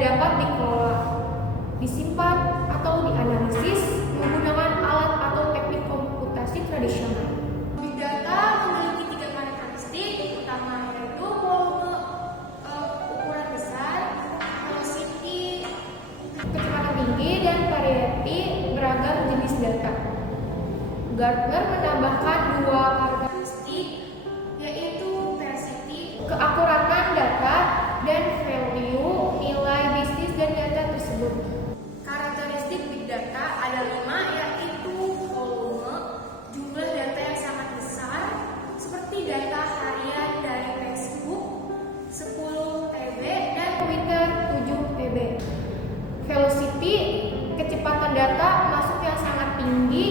dapat dikelola, disimpan, atau dianalisis menggunakan alat atau teknik komputasi tradisional. Big data memiliki 3 karakteristik utama, yaitu volume, ukuran besar, velocity, Kecepatan tinggi, dan variety beragam jenis data. Gartner menambahkan 2 karakteristik, yaitu velocity, keakuratan data, dan value nilai bisnis dan data tersebut. karakteristik big data ada 5, yaitu volume, jumlah data yang sangat besar, seperti data harian dari Facebook 10 TB dan Twitter 7 TB. Velocity, kecepatan data masuk yang sangat tinggi,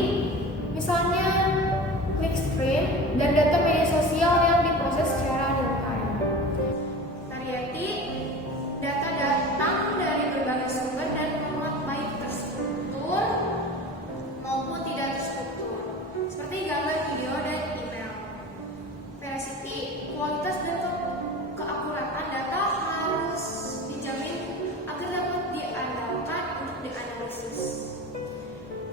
misalnya clickstream dan data media sosial yang diproses secara real time. variety, data datang dari berbagai sumber dan memuat baik terstruktur maupun tidak terstruktur, seperti gambar, video, dan email. Velocity, kualitas dan keakuratan data harus dijamin agar dapat diandalkan untuk dianalisis.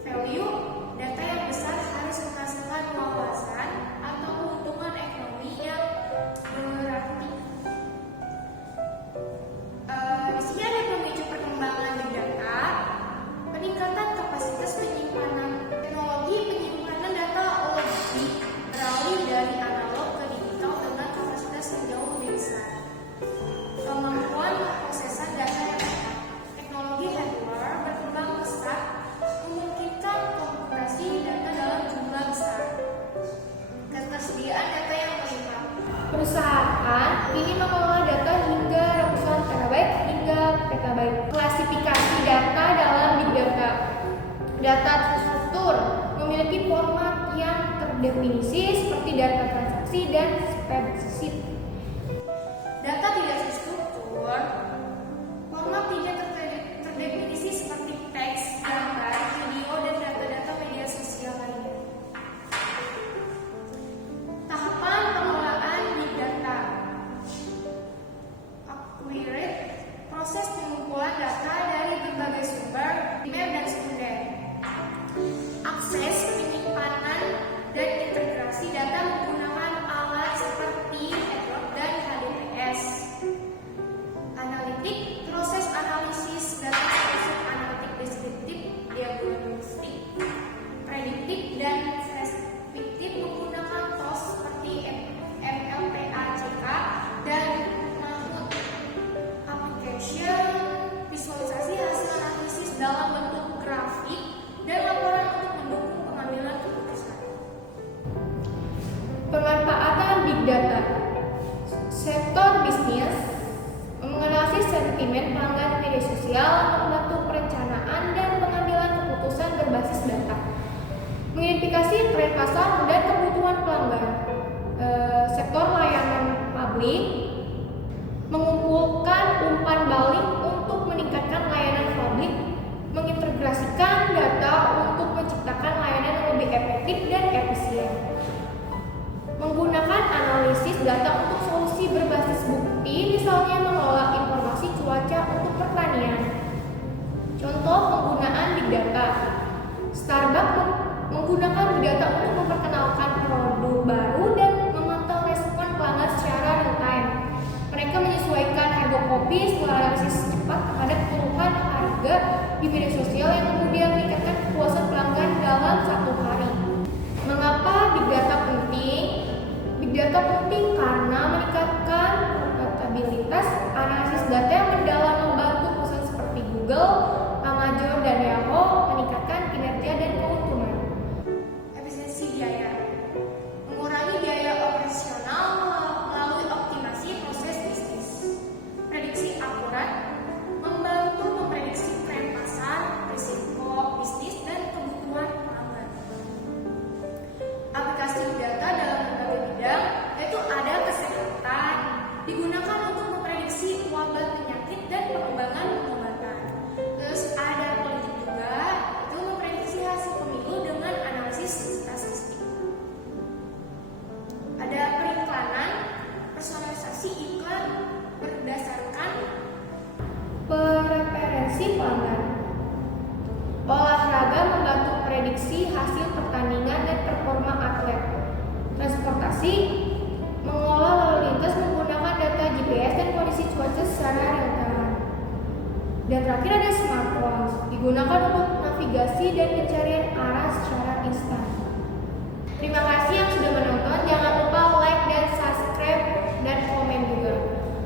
Value, data yang besar harus menghasilkan wawasan atau keuntungan ekonomi yang berarti. Di sini ada pemicu perkembangan big data, peningkatan kapasitas penyimpanan, teknologi penyimpanan data lebih beralih dari analog ke digital dengan kapasitas yang jauh lebih besar. Kemampuan prosesan data yang cepat, teknologi hardware berkembang pesat memungkinkan komputasi data dalam jumlah besar. Ketersediaan data yang melimpah. Perusahaan kini mengelola data hingga ratusan terabyte hingga petabyte. Klasifikasi data dalam big data. Data terstruktur memiliki format yang terdefinisi seperti data transaksi dan spreadsheet. Data tidak terstruktur, format tidak terdefinisi seperti teks, gambar, video, dan data-data media sosial lainnya. Tahapan pengelolaan big data. Acquire, proses pengumpulan data dari berbagai sumber, primer dan sekunder. Akses, penyimpanan, dan integrasi data menggunakan alat seperti Hadoop dan HDFS. Analitik, proses analisis data termasuk analitik deskriptif, diagnostik, prediktif, dan preskriptif menggunakan tools seperti MLPACK dan Mahmud. Application, visualisasi hasil analisis dalam bentuk grafik dan laporan untuk mendukung pengambilan keputusan. Pemanfaatan big data. Sektor bisnis menganalisis sentimen pelanggan media sosial, membantu perencanaan dan pengambilan keputusan berbasis data, mengidentifikasi tren pasar dan kebutuhan pelanggan. Sektor layanan publik mengumpulkan umpan balik untuk meningkatkan layanan publik, mengintegrasikan data untuk menciptakan layanan yang lebih efektif dan efisien, menggunakan analisis data untuk solusi berbasis bukti, misalnya mengelola informasi cuaca untuk pertanian. Contoh penggunaan big data. Starbucks menggunakan big data untuk memperkenalkan produk baru dan memantau respon pelanggan secara real time. Mereka menyesuaikan harga kopi setelah analisis transportasi mengolah lalu lintas menggunakan data GPS dan kondisi cuaca secara real time. Dan terakhir ada smartwatch, digunakan untuk navigasi dan pencarian arah secara instan. Terima kasih yang sudah menonton. Jangan lupa like dan subscribe dan komen juga.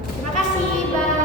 Terima kasih. Bye.